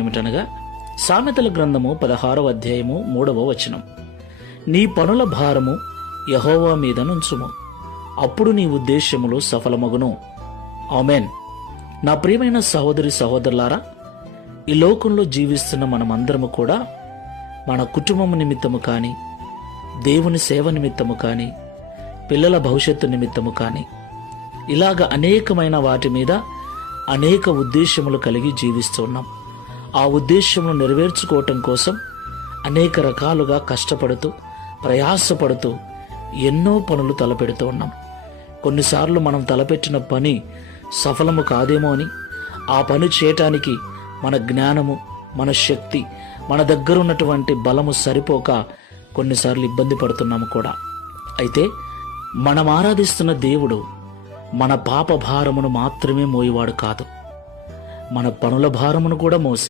ఏమిటనగా సామెతల గ్రంథము 16వ అధ్యాయము 3వ వచనం. నీ పనుల భారము యెహోవా మీద నుంచుము, అప్పుడు నీ ఉద్దేశ్యములు సఫలమగును. ఆమేన్. నా ప్రియమైన సహోదరి సహోదరులారా, ఈ లోకంలో జీవిస్తున్న మనమందరము కూడా మన కుటుంబము నిమిత్తము కానీ, దేవుని సేవ నిమిత్తము కానీ, పిల్లల భవిష్యత్తు నిమిత్తము కానీ, ఇలాగ అనేకమైన వాటి మీద అనేక ఉద్దేశములు కలిగి జీవిస్తున్నాం. ఆ ఉద్దేశమును నెరవేర్చుకోవటం కోసం అనేక రకాలుగా కష్టపడుతూ ప్రయాసపడుతూ ఎన్నో పనులు తలపెడుతూ ఉన్నాం. కొన్నిసార్లు మనం తలపెట్టిన పని సఫలము కాదేమో అని, ఆ పని చేయటానికి మన జ్ఞానము, మన శక్తి, మన దగ్గర ఉన్నటువంటి బలము సరిపోక కొన్నిసార్లు ఇబ్బంది పడుతున్నాము కూడా. అయితే మనం ఆరాధిస్తున్న దేవుడు మన పాప భారమును మాత్రమే మోయివాడు కాదు, మన పనుల భారమును కూడా మోసి